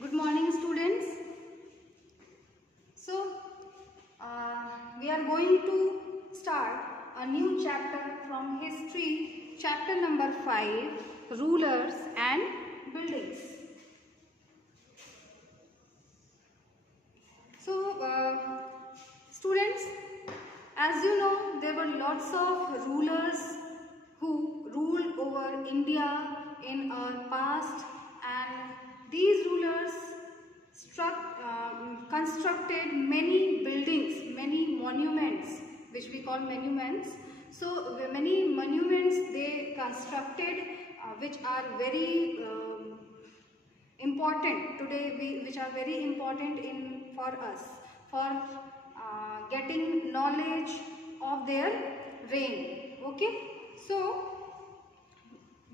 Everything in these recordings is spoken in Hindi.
Good morning, students. So, we are going to start a new chapter from history, chapter number 5, rulers and buildings. So, students, as you know, there were lots of rulers who ruled over India in our past, and these rulers constructed many buildings, many monuments, which we call monuments. So many monuments they constructed, which are very important today, which are very important for us, for getting knowledge of their reign. Okay, so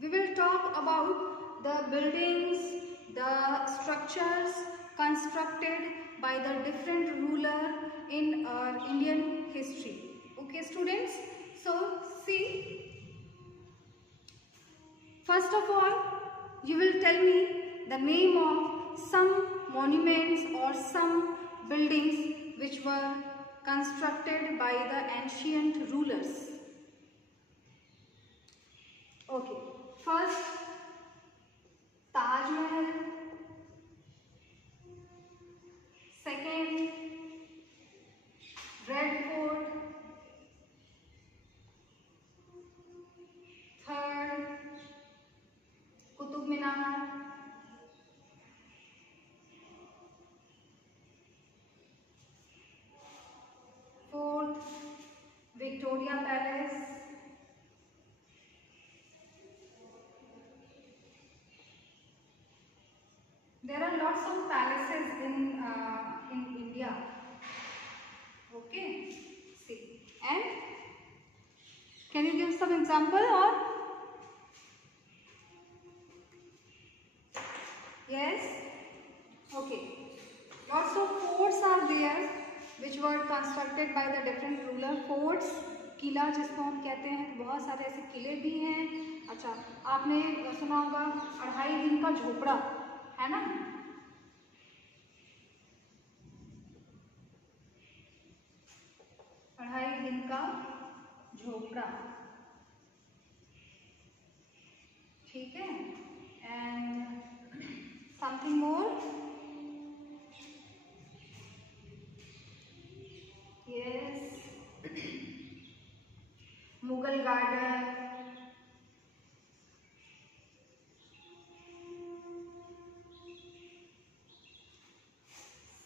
we will talk about the buildings, the structures constructed by the different ruler in our Indian history. Okay, students. So see, first of all, you will tell me the name of some monuments or some buildings which were constructed by the ancient rulers. Okay, first Taj Mahal, second Red Fort, third Qutub Minar, fourth Victoria Palace, there are lots of palaces in India. Okay, see, and can you give some example or yes? Okay, lots of forts are there which were constructed by the different ruler. Forts, किला जिसको हम कहते हैं, बहुत सारे ऐसे किले भी हैं. अच्छा, आपने सुना होगा 2.5 दिन का झोपड़ा, है ना? अढ़ाई दिन का झोपड़ा, ठीक है. And something more, yes, Mughal garden,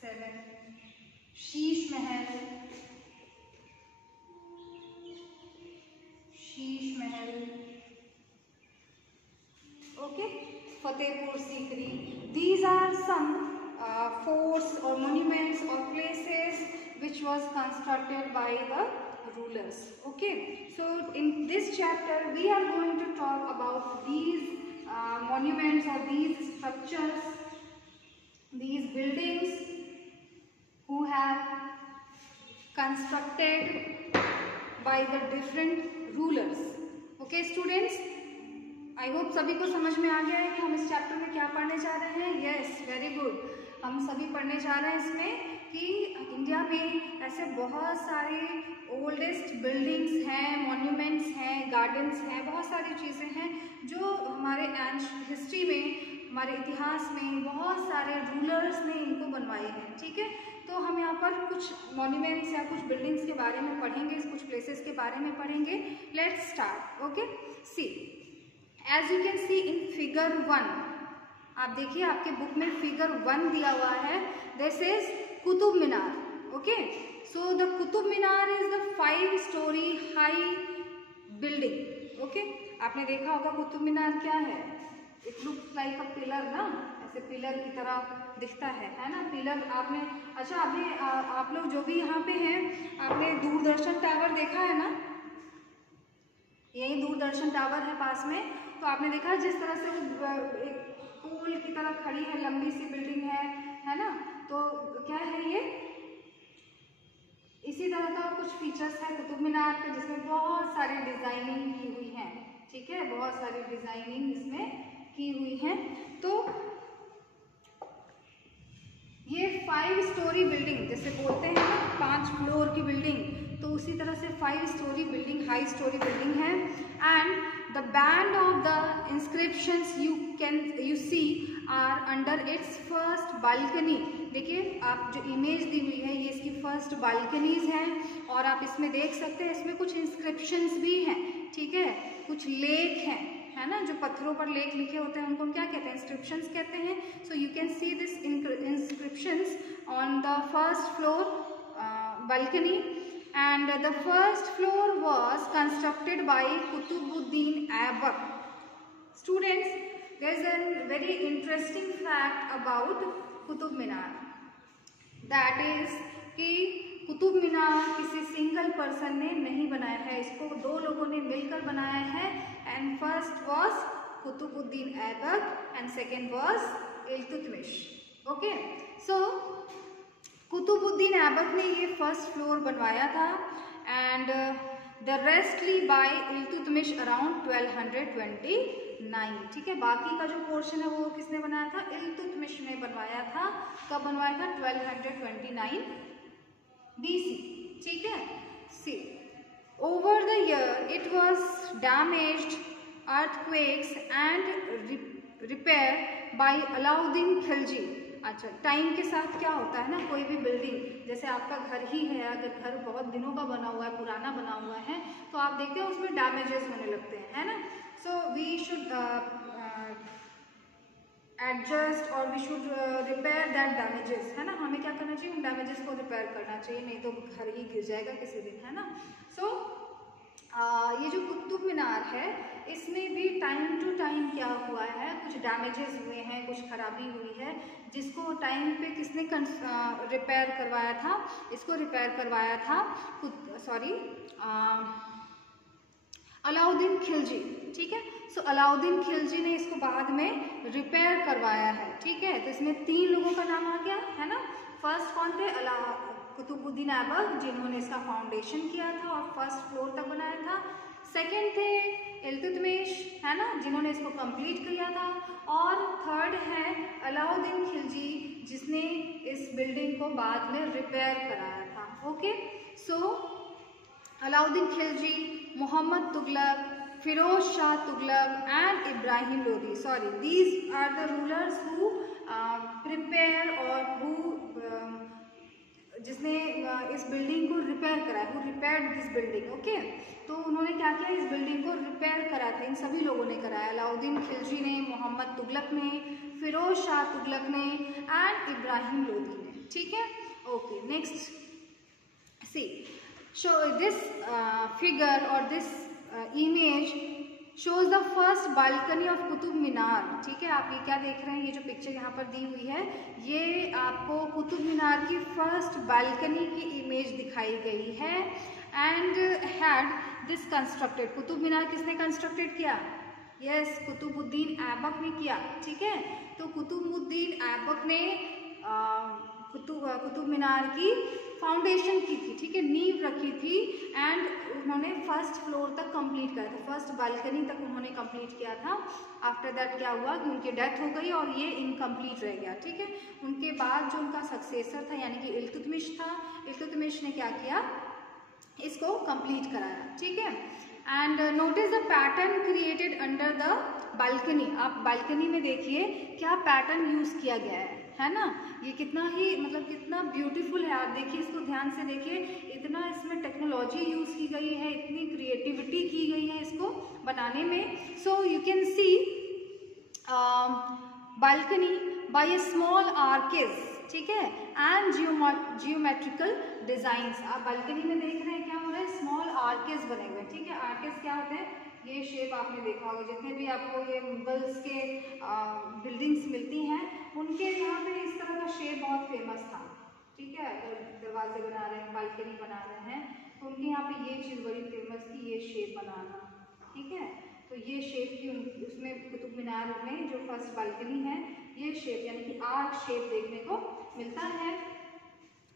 seven Sheesh Mahal, Sheesh Mahal, okay, Fatehpur Sikri. These are some forts or monuments or places which was constructed by the rulers. Okay, so in this chapter we are going to talk about these monuments or these structures, these buildings who have constructed by the different rulers. Okay, students, I hope सभी को समझ में आ गया है कि हम इस चैप्टर में क्या पढ़ने जा रहे हैं. Yes, very good. हम सभी पढ़ने जा रहे हैं इसमें कि इंडिया में ऐसे बहुत सारे ओल्डेस्ट बिल्डिंग्स हैं, मॉन्यूमेंट्स हैं, गार्डन्स हैं, बहुत सारी चीज़ें हैं जो हमारे हिस्ट्री में, हमारे इतिहास में बहुत सारे रूलर्स ने इनको बनवाए हैं. ठीक है, तो हम यहाँ पर कुछ मॉन्यूमेंट्स या कुछ बिल्डिंग्स के बारे में पढ़ेंगे, कुछ प्लेसेस के बारे में पढ़ेंगे. Let's start. Okay, see, as you can see in figure 1, आप देखिए आपके बुक में फिगर 1 दिया हुआ है. This is Qutub Minar. Okay, so the Qutub Minar is the 5-story high building. Okay, आपने देखा होगा कुतुब मीनार क्या है. It looks like a pillar ना, ऐसे पिलर की तरह दिखता है ना, पिलर. आपने अच्छा, अभी आप लोग जो भी यहाँ पे हैं, आपने दूरदर्शन टावर देखा है ना, यही दूरदर्शन टावर है पास में. तो आपने देखा जिस तरह से वो एक पोल की तरह खड़ी है, लंबी सी बिल्डिंग है ना. तो क्या है ये, इसी तरह का कुछ फीचर्स है कुतुब मीनार पे, जिसमें बहुत सारी डिजाइनिंग की हुई है. ठीक है, बहुत सारी डिजाइनिंग इसमें की हुई है. तो 5 स्टोरी बिल्डिंग, जैसे बोलते हैं ना 5 फ्लोर की बिल्डिंग, तो उसी तरह से 5 storey building, high storey building है। And the band of the inscriptions you see are under its first balcony. देखिए आप जो इमेज दी हुई है ये इसकी फर्स्ट बालकनीज हैं, और आप इसमें देख सकते हैं इसमें कुछ इंस्क्रिप्शंस भी हैं, ठीक है, कुछ लेख हैं, है ना, जो पत्थरों पर लेख लिखे होते हैं उनको हम क्या कहते हैं, इंस्क्रिप्शंस कहते हैं। सो you can see this inscriptions on the first floor balcony, and the first floor was constructed by Qutbuddin Aibak. Students, there is a very interesting fact about Qutub Minar, that is कि कुतुब मीनार किसी सिंगल पर्सन ने नहीं बनाया है, इसको 2 लोगों ने मिलकर बनाया है। And first was Qutubuddin Aibak and second was Iltutmish. Okay, so Qutubuddin Aibak ने ये फर्स्ट फ्लोर बनवाया था, and the restly by Iltutmish around 1229। ठीक है, बाकी का जो पोर्शन है वो किसने बनाया था, इल्तुतमिश ने बनवाया था। कब बनवाया था, 1229 BC। ठीक है, see over the year it was damaged, earthquakes and repair by Alauddin Khilji. अच्छा, टाइम के साथ क्या होता है ना, कोई भी बिल्डिंग, जैसे आपका घर ही है, अगर घर बहुत दिनों का बना हुआ है, पुराना बना हुआ है, तो आप देखते हैं उसमें डैमेजेस होने लगते हैं, है ना। सो वी शुड एडजस्ट और we should repair that damages, है ना। हमें क्या करना चाहिए, उन डैमेजेस को रिपेयर करना चाहिए, नहीं तो घर ही गिर जाएगा किसी दिन, है ना। सो ये जो कुतुब मीनार है इसमें भी टाइम टू टाइम क्या हुआ है, कुछ डैमेजेस हुए हैं, कुछ खराबी हुई है, जिसको टाइम पे किसने रिपेयर करवाया था, इसको रिपेयर करवाया था अलाउद्दीन खिलजी। ठीक है, सो अलाउद्दीन खिलजी ने इसको बाद में रिपेयर करवाया है। ठीक है, तो इसमें 3 लोगों का नाम आ गया, है ना। फर्स्ट कौन थे, कुतुबुद्दीन ऐबक, जिन्होंने इसका फाउंडेशन किया था और फर्स्ट फ्लोर तक बनाया था। सेकंड थे इल्तुतमिश, है ना, जिन्होंने इसको कंप्लीट किया था। और थर्ड है अलाउद्दीन खिलजी, जिसने इस बिल्डिंग को बाद में रिपेयर कराया था। Okay, so Alauddin Khilji, Mohammad Tughlaq, Firoz Shah Tughlaq and Ibrahim Lodi, sorry, these are the rulers who prepare और हु जिसने इस बिल्डिंग को रिपेयर कराया, who repaired this building. Okay, तो उन्होंने क्या किया, इस बिल्डिंग को रिपेयर करा था, इन सभी लोगों ने कराया, अलाउद्दीन खिलजी ने, मोहम्मद तुगलक ने, फिरोज शाह तुगलक ने एंड इब्राहिम लोदी ने। ठीक है, okay, next see, show this figure और this image shows the first balcony of Qutub Minar. ठीक है, आप ये क्या देख रहे हैं, ये जो पिक्चर यहाँ पर दी हुई है, ये आपको कुतुब मीनार की फर्स्ट बालकनी की इमेज दिखाई गई है। And had this constructed, Qutub Minar किसने कंस्ट्रक्टेड किया, यस, कुतुबुद्दीन ऐबक ने किया। ठीक है, तो कुतुबुद्दीन ऐबक ने कुतुब मीनार की फाउंडेशन की थी, ठीक है, नींव रखी थी, एंड उन्होंने फर्स्ट फ्लोर तक कंप्लीट किया था, फर्स्ट बालकनी तक उन्होंने कंप्लीट किया था। आफ्टर दैट क्या हुआ कि उनकी डेथ हो गई और ये इनकम्प्लीट रह गया। ठीक है, उनके बाद जो उनका सक्सेसर था यानी कि इल्तुतमिश था, इल्तुतमिश ने क्या किया, इसको कंप्लीट कराया। ठीक है, and notice the pattern created under the balcony. आप बालकनी में देखिए क्या पैटर्न यूज किया गया है ना, ये कितना ही मतलब कितना ब्यूटीफुल है। आप देखिए, इसको ध्यान से देखिए, इतना इसमें टेक्नोलॉजी यूज की गई है, इतनी क्रिएटिविटी की गई है इसको बनाने में। So you can see balcony by a small arcades, ठीक है, एंड जियोमेट्रिकल डिजाइंस। आप बालकनी में देख रहे हैं क्या हो रहा है, स्मॉल आर्केज बने हुए हैं। ठीक है, आर्केज क्या होते हैं, ये शेप आपने देखा होगा, जितने भी आपको ये मुगल्स के बिल्डिंग्स मिलती हैं उनके यहाँ पे इस तरह का शेप बहुत फेमस था। ठीक है, अगर दरवाजे बना रहे हैं, बालकनी बना रहे हैं, तो उनके यहाँ पे ये चीज़ बड़ी फेमस थी, ये शेप बनाना। ठीक है, तो ये शेप की उसमें कुतुब मीनार में जो फर्स्ट बालकनी है, ये शेप यानी कि आर्क शेप देखने को मिलता है।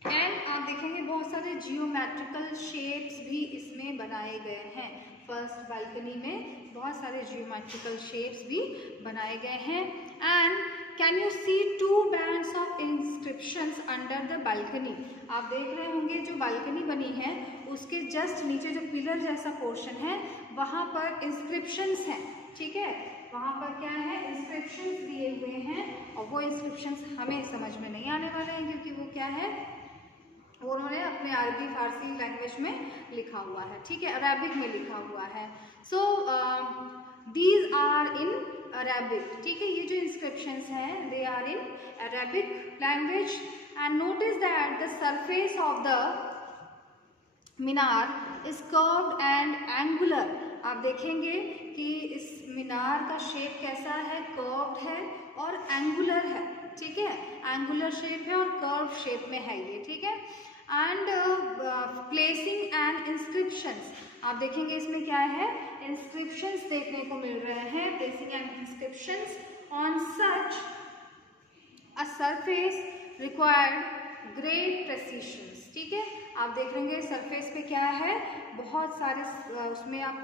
एंड आप देखेंगे बहुत सारे जियोमेट्रिकल शेप्स भी इसमें बनाए गए हैं। फर्स्ट बालकनी में बहुत सारे जियोमेट्रिकल शेप्स भी बनाए गए हैं। And can you see 2 bands of inscriptions under the balcony. आप देख रहे होंगे जो बालकनी बनी है उसके जस्ट नीचे जो पिलर जैसा पोर्शन है वहाँ पर इंस्क्रिप्शंस हैं, ठीक है, वहाँ पर क्या है, इंस्क्रिप्शंस दिए हुए हैं, और वो इंस्क्रिप्शंस हमें समझ में नहीं आने वाले हैं क्योंकि वो क्या है, वो उन्होंने अपने अरबी फारसी लैंग्वेज में लिखा हुआ है, ठीक है, अरबिक में लिखा हुआ है। So these are in Arabic, ठीक है, ये जो इंस्क्रिप्शंस हैं they are in Arabic language. And notice that the surface of the minar is curved and angular. आप देखेंगे कि इस मीनार का शेप कैसा है, कर्व्ड है और एंगुलर है, ठीक है, एंगुलर शेप है और कर्व शेप में है ये, ठीक है। एंड प्लेसिंग एंड इंस्क्रिप्शंस, आप देखेंगे इसमें क्या है, इंस्क्रिप्शंस देखने को मिल रहे हैं, placing and inscriptions on such a surface required great precisions, ठीक है। आप देखेंगे सरफेस पे क्या है, बहुत सारे उसमें आप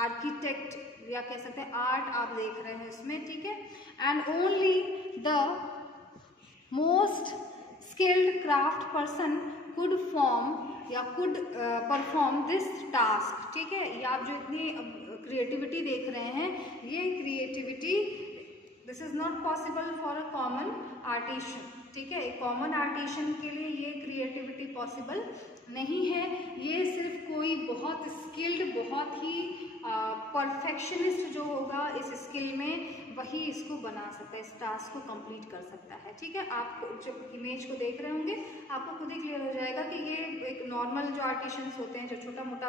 आर्किटेक्ट या कह सकते हैं आर्ट आप देख रहे हैं इसमें, ठीक है। And only the most skilled craft person could form या कुड परफॉर्म दिस टास्क, ठीक है। ये आप जो इतनी क्रिएटिविटी देख रहे हैं, ये creativity this is not possible for a common artisan, ठीक है, एक कॉमन आर्टिशन के लिए ये क्रिएटिविटी पॉसिबल नहीं है। ये सिर्फ कोई बहुत स्किल्ड, बहुत ही परफेक्शनिस्ट जो होगा इस स्किल में वही इसको बना सकता है, इस टास्क को कंप्लीट कर सकता है, ठीक है। आप जब इमेज को देख रहे होंगे आपको खुद ही क्लियर हो जाएगा कि ये एक नॉर्मल जो आर्टिशंस होते हैं जो छोटा मोटा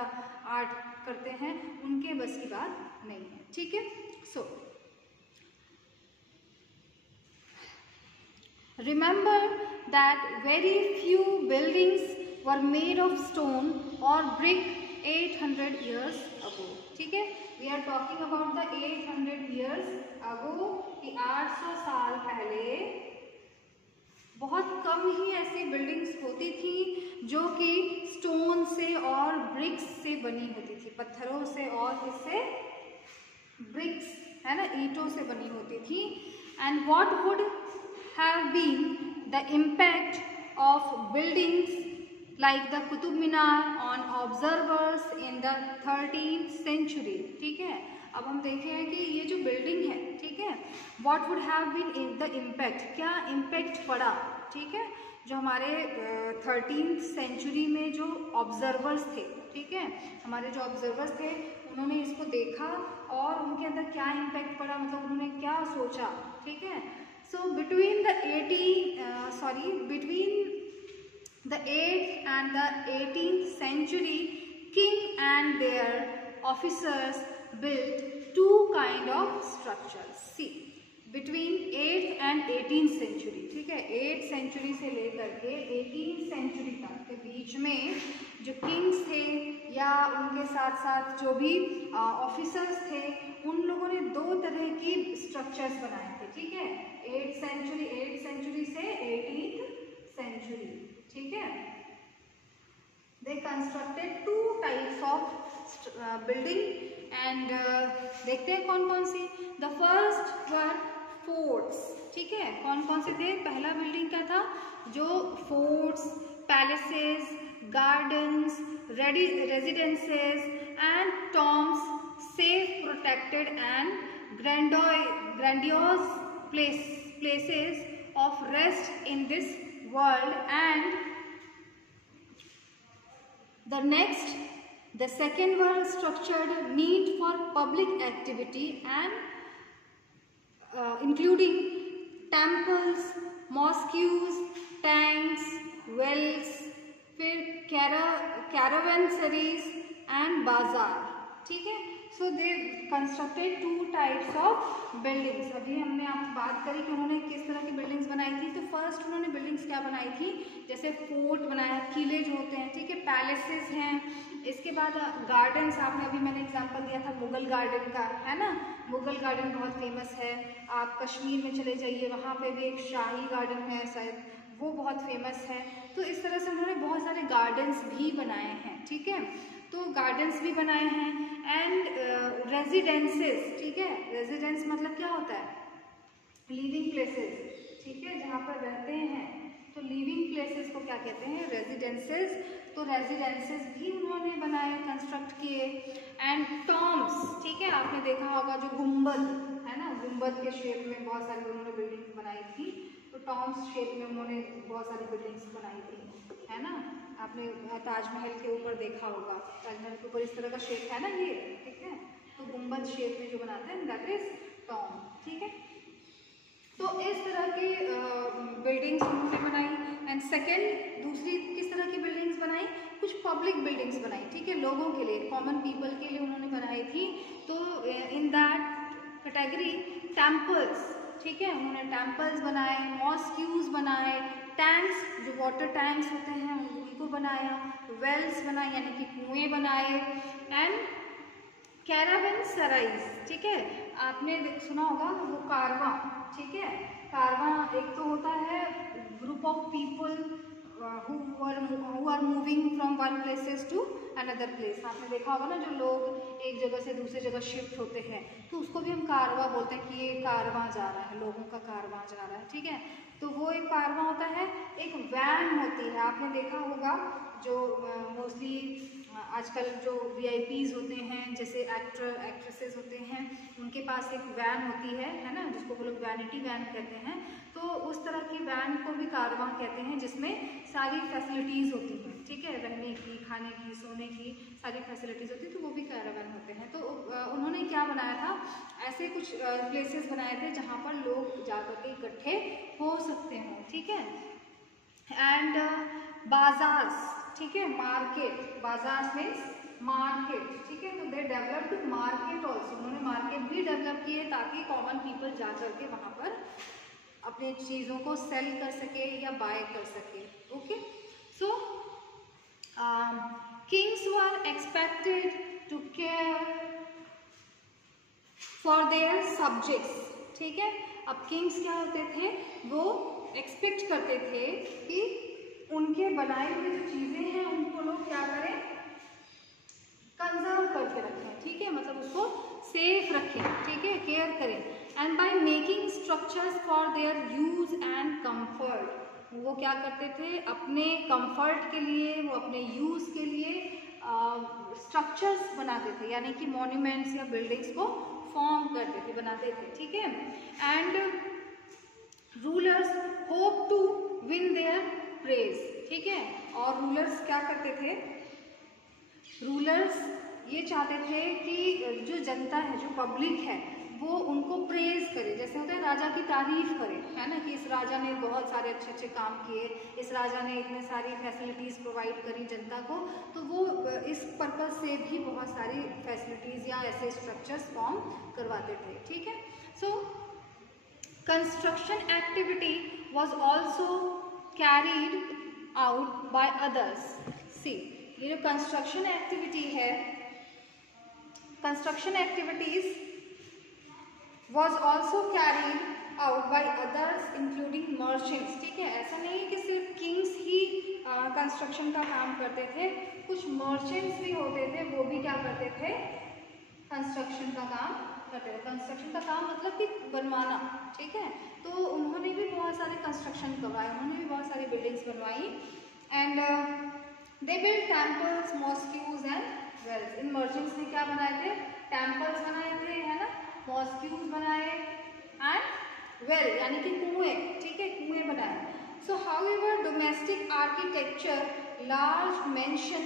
आर्ट करते हैं उनके बस की बात नहीं है, ठीक है। सो remember that very few buildings were made of stone or brick 800 years ago, ठीक है। We are talking about the 800 years ago कि 800 साल पहले बहुत कम ही ऐसी बिल्डिंग्स होती थी जो कि स्टोन से और ब्रिक्स से बनी होती थी, पत्थरों से और किससे, ब्रिक्स, है ना, ईंटों से बनी होती थी। And what would have been the impact of buildings like the Qutub Minar on observers in the 13th century, ठीक है। अब हम देखें हैं कि ये जो बिल्डिंग है, ठीक है, what would have been the impact, क्या इम्पैक्ट पड़ा, ठीक है, जो हमारे 13th सेंचुरी में जो ऑब्जर्वर्स थे, ठीक है, हमारे जो ऑब्जर्वर्स थे उन्होंने इसको देखा और उनके अंदर क्या इम्पैक्ट पड़ा, मतलब उन्होंने क्या सोचा, ठीक है। So between the 8th and the 18th century, king and their officers built 2 kind of structures. See, between 8th and 18th century, ठीक है, 8th century से लेकर के 18th century तक के बीच में जो किंग्स थे या उनके साथ साथ जो भी ऑफिसर्स थे उन लोगों ने 2 तरह की स्ट्रक्चर्स बनाए थे, ठीक है, 8th century से 18th century, ठीक है। They constructed 2 types of building and देखते हैं कौन कौन सी। The first were forts, ठीक है, कौन कौन से थे, पहला बिल्डिंग क्या था, जो forts, palaces, gardens, residences and tombs, safe, protected and grandiose places of rest in this world. And the second were structured neat for public activity and including temples, mosques, tanks, wells, फिर caravansaries and bazaar, ठीक है। सो दे कंस्ट्रक्टेड 2 टाइप्स ऑफ बिल्डिंग्स। अभी हमने आपको बात करी कि उन्होंने किस तरह की बिल्डिंग्स बनाई थी। तो फर्स्ट उन्होंने बिल्डिंग्स क्या बनाई थी, जैसे फोर्ट बनाया, किले जो होते हैं, ठीक है, पैलेसेस हैं। इसके बाद गार्डन्स, आपने अभी मैंने एग्जांपल दिया था मुगल गार्डन का, है ना, मुगल गार्डन बहुत फेमस है। आप कश्मीर में चले जाइए, वहाँ पे भी एक शाही गार्डन है शायद, वो बहुत फेमस है। तो इस तरह से उन्होंने बहुत सारे गार्डन्स भी बनाए हैं, ठीक है, तो गार्डन्स भी बनाए हैं। एंड रेजिडेंसेस, ठीक है, रेजिडेंस मतलब क्या होता है, लिविंग प्लेसेस, ठीक है, जहाँ पर रहते हैं, तो लिविंग प्लेसेस को क्या कहते हैं? रेजिडेंसेस। तो रेजिडेंसेस भी उन्होंने बनाए, कंस्ट्रक्ट किए। एंड टॉम्स, ठीक है, आपने देखा होगा जो गुंबद है ना, गुंबद के शेप में बहुत सारी उन्होंने बिल्डिंग्स बनाई थी। तो टॉम्स शेप में उन्होंने बहुत सारी बिल्डिंग्स बनाई थी, है ना। आपने ताजमहल के ऊपर देखा होगा, ताजमहल के ऊपर इस तरह का शेप है ना ये, ठीक है। तो गुंबद शेप में जो बनाते हैं दैट इज टॉम, ठीक है। तो इस तरह की बिल्डिंग्स उन्होंने बनाई। एंड सेकेंड, दूसरी किस तरह की बिल्डिंग्स बनाई? कुछ पब्लिक बिल्डिंग्स बनाई, ठीक है, लोगों के लिए, कॉमन पीपल के लिए उन्होंने बनाई थी। तो इन दैट कैटेगरी टेम्पल्स, ठीक है, उन्होंने टेम्पल्स बनाए, मॉस्क्यूज बनाए, टैंक्स जो वाटर टैंक्स होते हैं उनको बनाया, वेल्स बनाए यानी कि कुएं बनाए, एंड कैरावन सराइज, ठीक है, आपने सुना होगा वो कारवां, ठीक है। कारवां एक तो होता है group of people who are moving from one places to another place। आपने देखा होगा ना, जो लोग एक जगह से दूसरी जगह शिफ्ट होते हैं, तो उसको भी हम कारवां बोलते हैं कि ये कारवां जा रहा है, लोगों का कारवां जा रहा है, ठीक है। तो वो एक कारवां होता है। एक वैन होती है, आपने देखा होगा जो मोस्टली आजकल जो VIPs होते हैं, जैसे एक्टर एक्ट्रेसेस होते हैं, उनके पास एक वैन होती है ना, जिसको वो लोग वैनिटी वैन कहते हैं। तो उस तरह की वैन को भी कारवां कहते हैं, जिसमें सारी फैसिलिटीज़ होती हैं, ठीक है, रहने की, खाने की, सोने की सारी फैसिलिटीज़ होती है, तो वो भी कैरावैन होते हैं। तो उन्होंने क्या बनाया था? ऐसे कुछ प्लेसेस बनाए थे जहाँ पर लोग जाकर के इकट्ठे हो सकते हों, ठीक है। एंड बाजार्स, ठीक है, मार्केट, बाजार मीन्स मार्केट, ठीक है। तो दे डेवलप्ड मार्केट ऑल्सो, उन्होंने मार्केट भी डेवलप किए ताकि कॉमन पीपल जा करके वहाँ पर अपनी चीज़ों को सेल कर सके या बाय कर सके, okay. So kings were expected to care for their subjects, ठीक है। अब किंग्स क्या होते थे? वो एक्सपेक्ट करते थे कि उनके बनाए हुए जो चीज़ें हैं उनको लोग क्या करें? कंजर्व करके रखें, ठीक है, मतलब उसको सेफ रखें, ठीक है, केयर करें। And by making structures for their use and comfort, वो क्या करते थे? अपने कंफर्ट के लिए, वो अपने यूज के लिए स्ट्रक्चर्स बनाते थे, यानी कि मॉन्यूमेंट्स या बिल्डिंग्स को फॉर्म करते थे, बनाते थे, ठीक है। And rulers hope to win their praise, ठीक है। और रूलर्स क्या करते थे? रूलर्स ये चाहते थे कि जो जनता है, जो पब्लिक है, वो उनको प्रेज करे, जैसे होता है राजा की तारीफ करे, है ना, कि इस राजा ने बहुत सारे अच्छे अच्छे काम किए, इस राजा ने इतने सारी फैसिलिटीज़ प्रोवाइड करी जनता को। तो वो इस पर्पज़ से भी बहुत सारी फैसिलिटीज़ या ऐसे स्ट्रक्चर्स फॉर्म करवाते थे, ठीक है। So construction activity was also carried out by others. See, ये जो कंस्ट्रक्शन एक्टिविटी है, construction activities was also carried out by others including merchants, ठीक है। ऐसा नहीं है कि सिर्फ किंग्स ही कंस्ट्रक्शन का काम करते थे, कुछ मर्चेंट्स भी होते थे, वो भी क्या करते थे? कंस्ट्रक्शन का काम करते थे। कंस्ट्रक्शन का काम मतलब कि बनवाना, ठीक है। तो उन्होंने भी बहुत सारे कंस्ट्रक्शन करवाए, उन्होंने भी बहुत सारी बिल्डिंग्स बनवाई। And they build temples, mosques and wells. इन मर्चेंट्स ने क्या बनाए थे? टेम्पल्स बनाए थे, है ना, मॉस्क्यूज बनाए एंड वेल यानी कि कुएं, ठीक है, कुएं बनाए। सो however domestic architecture large mention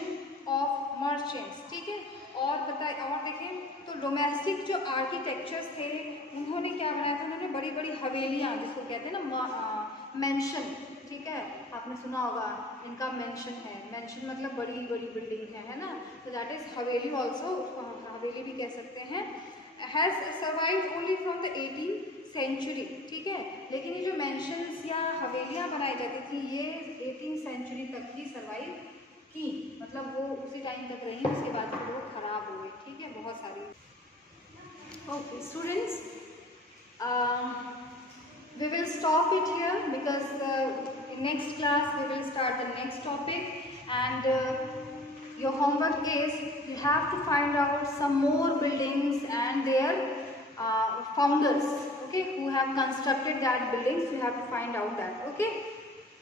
of merchants, ठीक है। और बताए, और देखें तो डोमेस्टिक जो आर्किटेक्चर्स थे उन्होंने क्या बनाया था? उन्होंने बड़ी बड़ी हवेलियाँ, जिसको कहते हैं ना मेंशन, ठीक है, आपने सुना होगा इनका मेंशन है। मेंशन मतलब बड़ी बड़ी बिल्डिंग है ना, तो दैट इज हवेली ऑल्सो, हवेली भी कह सकते हैं। Has survived only from the 18th century, ठीक है। लेकिन ये जो मेंशंस या हवेलियाँ बनाई जाती थी ये 18th सेंचुरी तक ही सर्वाइव की, मतलब वो उसी टाइम तक रही, उसके बाद फिर वो खराब हो गई, ठीक है, बहुत सारी। Okay students, we will stop it here because in next class we will start the next topic, and your homework is you have to find out some more buildings and their founders, okay, who have have constructed that buildings, you have to find out that. Okay,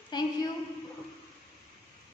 thank you.